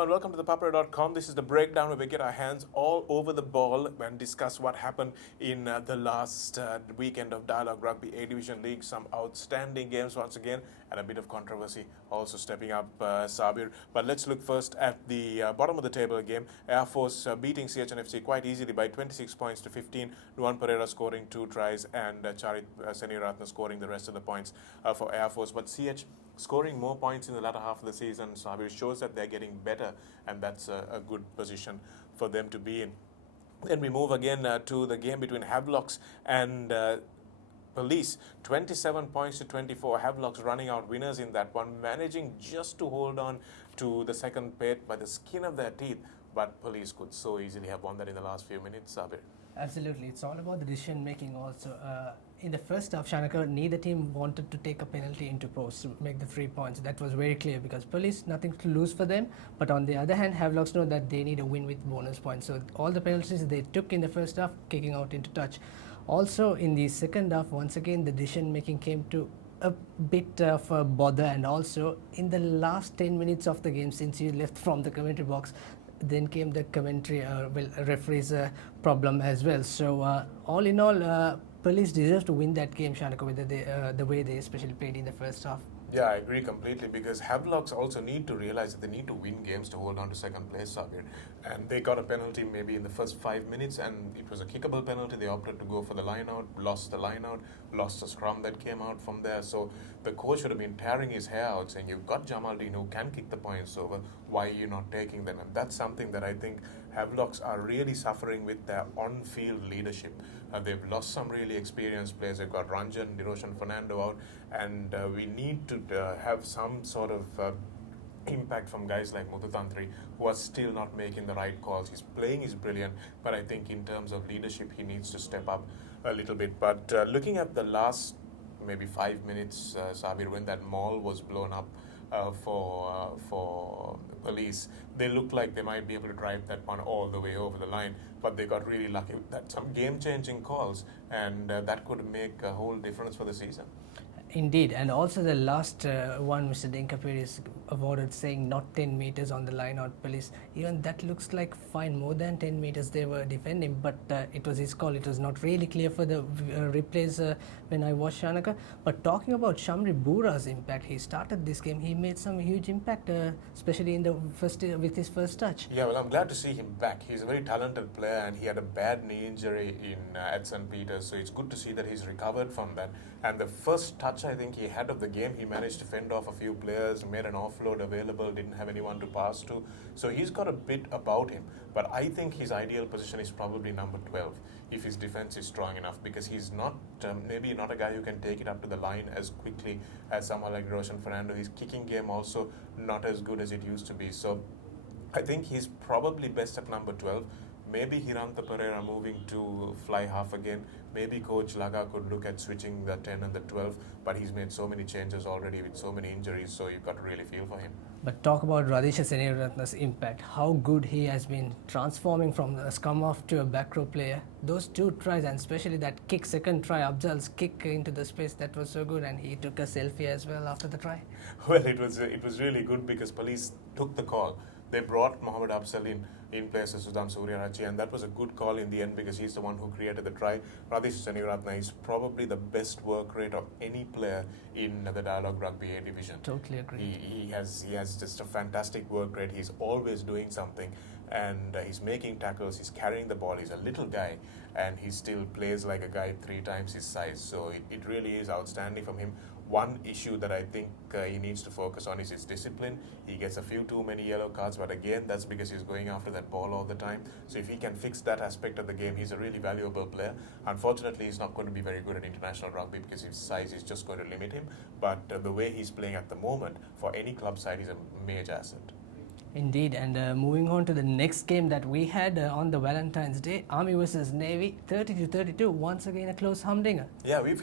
Hello and welcome to ThePapare.com. This is the breakdown where we get our hands all over the ball and discuss what happened in the last weekend of Dialog Rugby A Division League. Some outstanding games once again and a bit of controversy also stepping up, Sabir. But let's look first at the bottom of the table game. Air Force beating CHNFC quite easily by 26 points to 15. Nuwan Pereira scoring 2 tries and Charit Seniratna scoring the rest of the points for Air Force. But CH scoring more points in the latter half of the season, Sabir, shows that they're getting better, and that's a good position for them to be in. Then we move again to the game between Havelocks and Police. 27 points to 24. Havelocks running out winners in that one, managing just to hold on to the second pit by the skin of their teeth. But Police could so easily have won that in the last few minutes, Sabir. Absolutely. It's all about the decision making also. In the first half, Shanaka, neither team wanted to take a penalty into post to make the 3 points. That was very clear because Police, nothing to lose for them. But on the other hand, Havelocks know that they need a win with bonus points. So all the penalties they took in the first half, kicking out into touch. Also in the second half, once again, the decision making came to a bit of a bother, and also in the last 10 minutes of the game, since you left from the commentary box, then came the commentary, referee's problem as well. So all in all, Police deserve to win that game, Shanaka, with the way they especially played in the first half. Yeah, I agree completely because Havelocks also need to realize that they need to win games to hold on to second place, Sabir. And they got a penalty maybe in the first 5 minutes, and it was a kickable penalty. They opted to go for the line out, lost the line out, lost the scrum that came out from there. So the coach should have been tearing his hair out saying, you've got Jamaldeen who can kick the points over, why are you not taking them? And that's something that I think Havelocks are really suffering with their on-field leadership. They've lost some really experienced players. They've got Ranjan, Niroshan Fernando out, and we need to have some sort of impact from guys like Muthutantri, who are still not making the right calls. His playing is brilliant, but I think in terms of leadership, he needs to step up a little bit. But looking at the last maybe 5 minutes, Sabir, when that mall was blown up for Police, they looked like they might be able to drive that one all the way over the line, but they got really lucky with that. Some game-changing calls, and that could make a whole difference for the season. Indeed, and also the last one, Mr. Dinkapir is awarded saying not 10 meters on the line out Police. Even that looks like fine, more than 10 meters they were defending, but it was his call. It was not really clear for the replays when I watched Shanaka. But talking about Shamri Bura's impact, he started this game, he made some huge impact, especially in the first with his first touch. Yeah, well, I'm glad to see him back. He's a very talented player, and he had a bad knee injury at St. Peter's, so it's good to see that he's recovered from that. And the first touch I think he had of the game, he managed to fend off a few players, made an offload available, didn't have anyone to pass to. So he's got a bit about him. But I think his ideal position is probably number 12 if his defense is strong enough, because he's not maybe not a guy who can take it up to the line as quickly as someone like Roshan Fernando. His kicking game also not as good as it used to be. So I think he's probably best at number 12. Maybe Hiranta Pereira moving to fly half again. Maybe Coach Laga could look at switching the 10 and the 12, but he's made so many changes already with so many injuries, so you've got to really feel for him. But talk about Radhisha Seniratna's impact, how good he has been transforming from a scrum off to a back row player. Those 2 tries, and especially that kick, second try, Abzal's kick into the space, that was so good, and he took a selfie as well after the try. Well, it was really good because Police took the call. They brought Mohammad Afzal in place of Sudham Suryarachi, and that was a good call in the end because he's the one who created the try. Radhish Seniratna is probably the best work rate of any player in the Dialog Rugby A division. Totally agree. He has just a fantastic work rate. He's always doing something, and he's making tackles. He's carrying the ball. He's a little guy, and he still plays like a guy 3 times his size. So it really is outstanding from him. One issue that I think he needs to focus on is his discipline. He gets a few too many yellow cards, but again, that's because he's going after that ball all the time. So if he can fix that aspect of the game, he's a really valuable player. Unfortunately, he's not going to be very good at international rugby because his size is just going to limit him. But the way he's playing at the moment, for any club side, he's a major asset. Indeed, and moving on to the next game that we had on the Valentine's Day, Army versus Navy, 30-32, once again a close humdinger. Yeah, we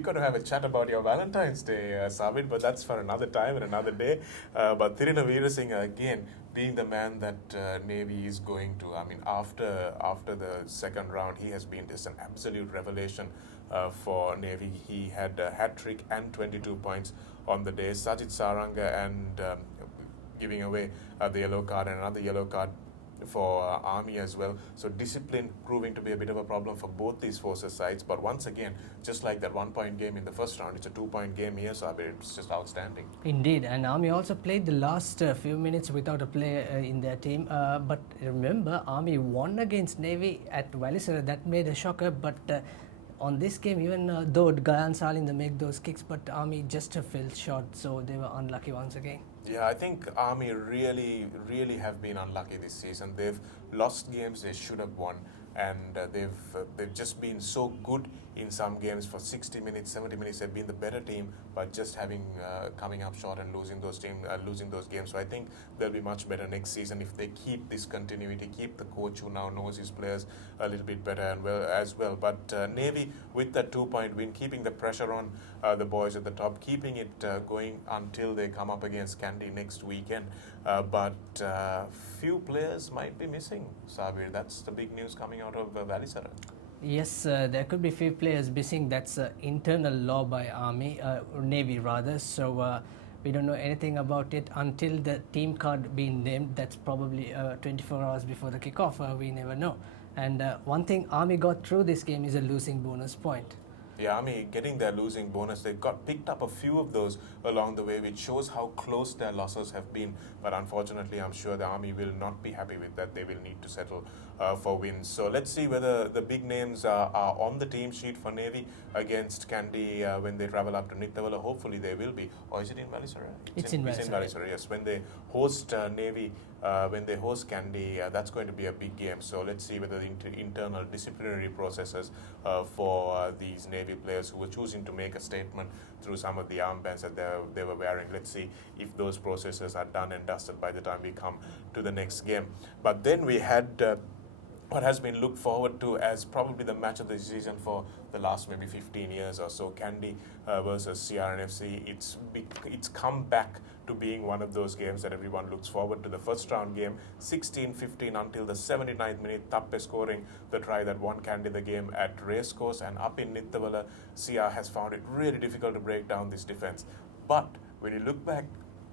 got to have a chat about your Valentine's Day, Sabit, but that's for another time and another day. But Thirina Veerasinghe again being the man that Navy is going to. I mean, after the second round, he has been just an absolute revelation for Navy. He had a hat trick and 22 points on the day. Sajid Saranga and giving away the yellow card and another yellow card for Army as well. So discipline proving to be a bit of a problem for both these forces sides. But once again, just like that 1 point game in the first round, it's a 2 point game here, so it's just outstanding. Indeed, and Army also played the last few minutes without a player in their team. But remember, Army won against Navy at Valisara. That made a shocker. But on this game, even though Gayan Salinda make those kicks, but Army just fell short, so they were unlucky once again. Yeah, I think Army really have been unlucky this season. They've lost games they should have won, and they've just been so good in some games for 60 minutes, 70 minutes. They've been the better team, but just coming up short and losing those games. So I think they'll be much better next season if they keep this continuity, keep the coach who now knows his players a little bit better and as well. But Navy with that 2 point win, keeping the pressure on the boys at the top, keeping it going until they come up against Kandy next weekend. But few players might be missing, Sabir. That's the big news coming out of Valisara. Yes, there could be few players missing. That's internal law by Army, Navy rather. So we don't know anything about it until the team card being named. That's probably 24 hours before the kickoff. We never know. And one thing Army got through this game is a losing bonus point. The Army getting their losing bonus, they got picked up a few of those along the way, which shows how close their losses have been. But unfortunately, I'm sure the Army will not be happy with that. They will need to settle for wins. So let's see whether the big names are on the team sheet for Navy against Kandy when they travel up to Nithavala. Hopefully they will be. Or is it in Valisara? It's in Valisara, yes. When they host Navy, when they host Kandy, that's going to be a big game. So let's see whether the internal disciplinary processes for these Navy players who were choosing to make a statement through some of the armbands that they were wearing. Let's see if those processes are done and dusted by the time we come to the next game. But then we had what has been looked forward to as probably the match of the season for the last maybe 15 years or so, Kandy versus CRNFC. It's come back to being one of those games that everyone looks forward to. The first round game, 16-15 until the 79th minute, Tappe scoring the try that won Kandy the game at Racecourse, and up in Nithavala, CR has found it really difficult to break down this defense. But when you look back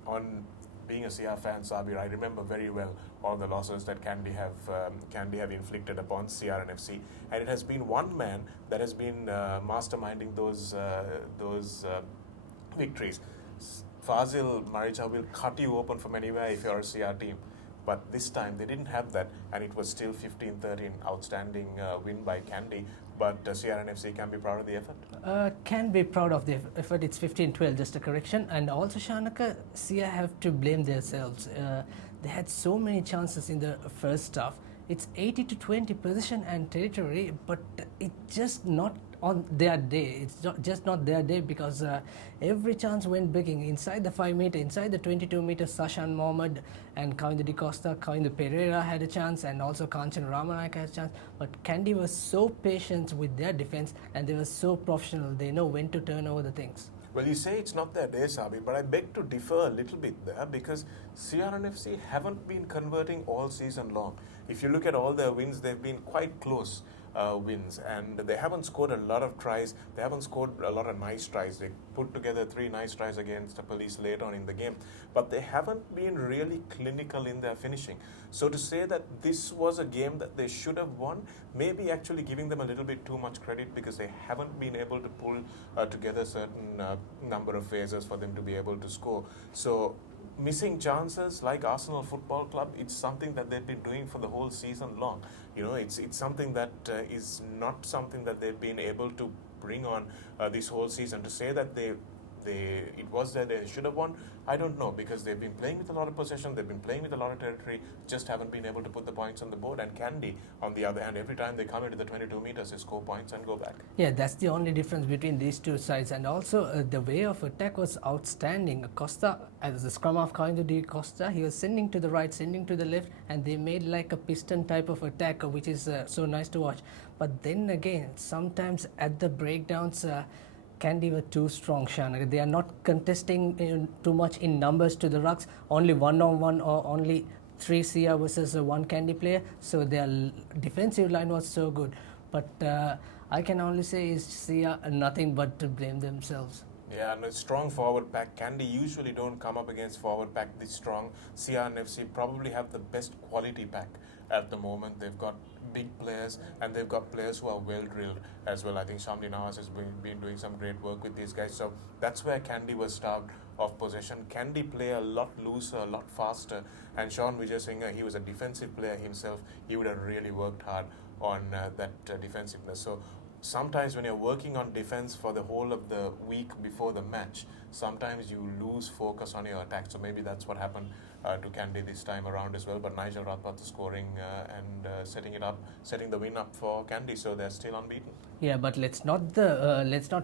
on being a CR fan, Sabir, I remember very well all the losses that Kandy have inflicted upon CRNFC, and it has been one man that has been masterminding those victories. Fazil Maricha will cut you open from anywhere if you're a CR team. But this time they didn't have that, and it was still 15-13, outstanding win by Kandy. But CRNFC can be proud of the effort. Can be proud of the effort. It's 15-12, just a correction. And also, Shanaka, CR have to blame themselves. They had so many chances in the first half. It's 80-20 position and territory, but it's just not on their day. It's just not their day, because every chance went begging. Inside the 5 meter, inside the 22 meter, Sashan Mohammed and Kavinda Di Costa, Kavinda Pereira had a chance, and also Kanchan Ramanayaka had a chance. But Kandy was so patient with their defense, and they were so professional. They know when to turn over the things. Well, you say it's not their day, Sabi, but I beg to differ a little bit there, because CRNFC haven't been converting all season long. If you look at all their wins, they've been quite close wins, and they haven't scored a lot of tries. They haven't scored a lot of nice tries. They put together 3 nice tries against the Police later on in the game, but they haven't been really clinical in their finishing. So to say that this was a game that they should have won, maybe actually giving them a little bit too much credit, because they haven't been able to pull together certain number of phases for them to be able to score. So missing chances like Arsenal Football Club, it's something that they've been doing for the whole season long. You know, it's something that is not something that they've been able to bring on this whole season. To say that it was that they should have won, I don't know, because they've been playing with a lot of possession, they've been playing with a lot of territory, just haven't been able to put the points on the board. And Kandy, on the other hand, every time they come into the 22 meters, they score points and go back. Yeah, that's the only difference between these two sides. And also, the way of attack was outstanding. Costa, as the scrum half Kavinda Di Costa, he was sending to the right, sending to the left, and they made like a piston type of attack, which is so nice to watch. But then again, sometimes at the breakdowns, Kandy were too strong, Shana. They are not contesting too much in numbers to the rucks, only 1-on-1 or only 3 CR versus 1 Kandy player. So their defensive line was so good. But I can only say is CR nothing but to blame themselves. Yeah, and a strong forward pack. Candy usually don't come up against forward pack this strong. CRNFC probably have the best quality pack at the moment. They've got big players and they've got players who are well drilled as well. I think Shamli Nawaz has been doing some great work with these guys. So that's where Candy was starved of possession. Candy play a lot looser, a lot faster. And Sean Vijay Singh, he was a defensive player himself. He would have really worked hard on that defensiveness. So sometimes when you're working on defense for the whole of the week before the match, sometimes you lose focus on your attack. So maybe that's what happened to Candy this time around as well. But Nigel Rathpath scoring and setting the win up for Candy. So they're still unbeaten. Yeah, but let's not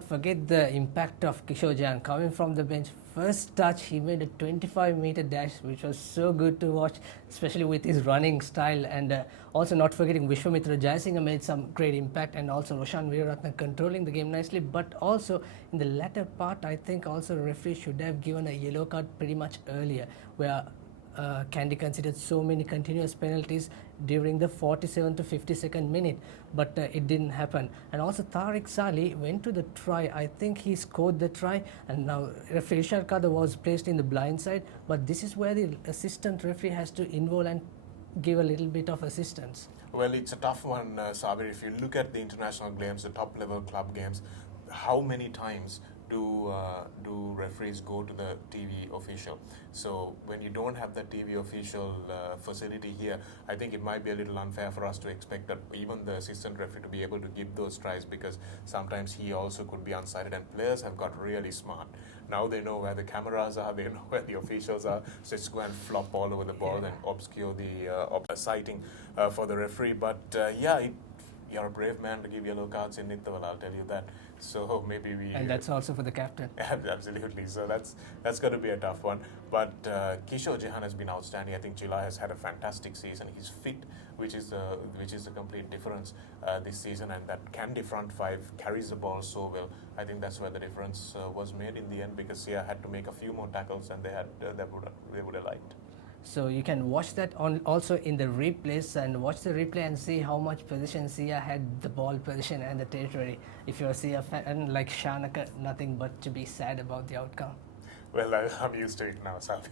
forget the impact of Kishore Jain coming from the bench. First touch, he made a 25-meter dash, which was so good to watch, especially with his running style. And also not forgetting Vishwamitra Jayasinghe made some great impact, and also Roshan Veeraratne controlling the game nicely. But also in the latter part, I think also the referee should have given a yellow card pretty much earlier, where Candy considered so many continuous penalties during the 47th to 52nd minute, but it didn't happen. And also Tariq Saleh went to the try. I think he scored the try, and now referee Irshad Qadar was placed in the blind side, but this is where the assistant referee has to involve and give a little bit of assistance. Well, it's a tough one, Sabir. If you look at the international games, the top level club games, how many times do referees go to the TV official? So when you don't have the TV official facility here, I think it might be a little unfair for us to expect that even the assistant referee to be able to give those tries, because sometimes he also could be unsighted, and players have got really smart. Now they know where the cameras are, they know where the officials are, so just go and flop all over the ball and obscure the sighting for the referee. But you're a brave man to give yellow cards in Nitawal, I'll tell you that. So maybe we... And that's also for the captain. Absolutely. So that's going to be a tough one. But Kishore Jahan has been outstanding. I think Jila has had a fantastic season. He's fit, which is the complete difference this season. And that Candy front five carries the ball so well. I think that's where the difference was made in the end, because Sia had to make a few more tackles than they would have liked. So you can watch that also in the replays, and watch the replay and see how much position Sia had the ball position and the territory. If you're a Sia fan like Shanaka, nothing but to be sad about the outcome. Well, I'm used to it now, Sabir.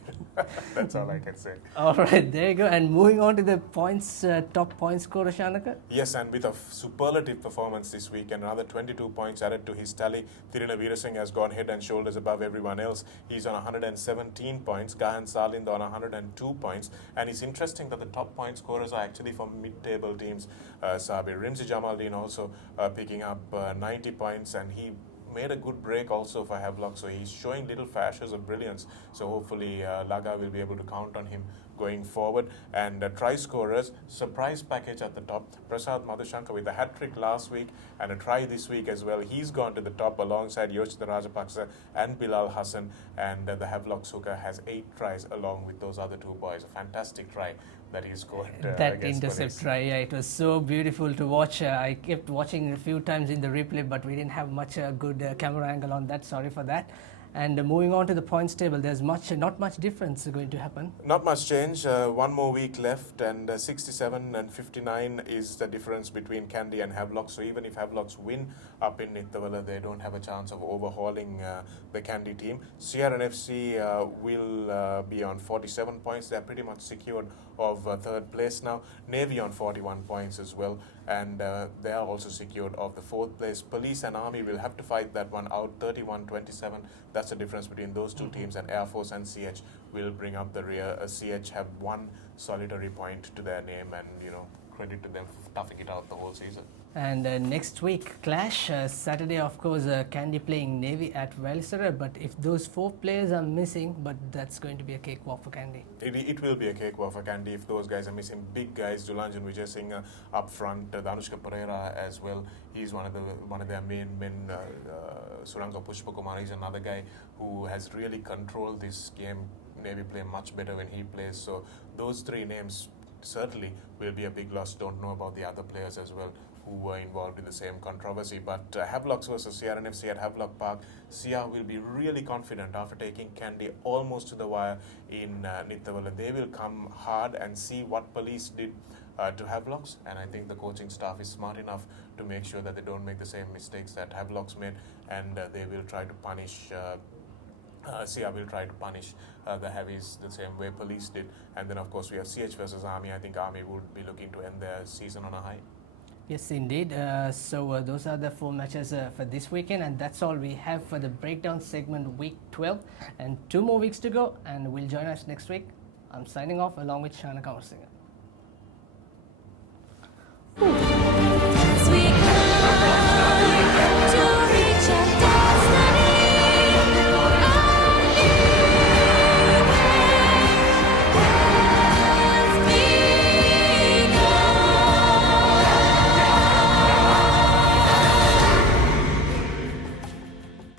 That's all I can say. All right, there you go. And moving on to the points, top point scorer, Shanaka. Yes, and with a superlative performance this week and another 22 points added to his tally, Thirila Veerasinghe has gone head and shoulders above everyone else. He's on 117 points, Gahan Salind on 102 points. And it's interesting that the top point scorers are actually from mid-table teams, Sabir. Rimzi Jamaldeen also picking up 90 points, and he made a good break also for Havelock, so he's showing little flashes of brilliance. So hopefully Laga will be able to count on him going forward. And try scorers, surprise package at the top. Prasad Madhushankar with a hat-trick last week and a try this week as well. He's gone to the top alongside Yoshida Rajapaksa and Bilal Hassan. And the Havelock Suka has 8 tries along with those other two boys. A fantastic try that he scored. That intercept try, yeah, it was so beautiful to watch. I kept watching a few times in the replay, but we didn't have much good camera angle on that. Sorry for that. And moving on to the points table, there's not much difference going to happen. Not much change. One more week left, and 67 and 59 is the difference between Candy and Havelock. So even if Havelocks win up in Nitawala, they don't have a chance of overhauling the Candy team. CRNFC will be on 47 points. They're pretty much secured of third place now. Navy on 41 points as well, and they are also secured of the fourth place. Police and Army will have to fight that one out, 31-27. That's the difference between those two teams, and Air Force and CH will bring up the rear. CH have one solitary point to their name, and credit to them for toughing it out the whole season. And next week, clash. Saturday, of course, Candy playing Navy at Valisara. But if those 4 players are missing, but that's going to be a cakewalk for Candy. It will be a cakewalk for Candy if those guys are missing. Big guys, Dulanjan Vijay Singh up front, Dhanushka Pereira as well. He's one of their main men. Suranga Pushpakumar is another guy who has really controlled this game. Navy play much better when he plays. So those 3 names certainly will be a big loss. Don't know about the other players as well who were involved in the same controversy. But Havelocks versus CRNFC at Havelock Park, Sia will be really confident after taking Candy almost to the wire in Nitawala. They will come hard and see what police did to Havelocks, and I think the coaching staff is smart enough to make sure that they don't make the same mistakes that Havelocks made, and they will try to punish. Sia will try to punish the heavies the same way police did, and then of course we have CH versus Army. I think Army would be looking to end their season on a high. Yes, indeed. So those are the 4 matches for this weekend, and that's all we have for the breakdown segment week 12, and 2 more weeks to go, and we'll join us next week. I'm signing off along with Shana Kaursinger.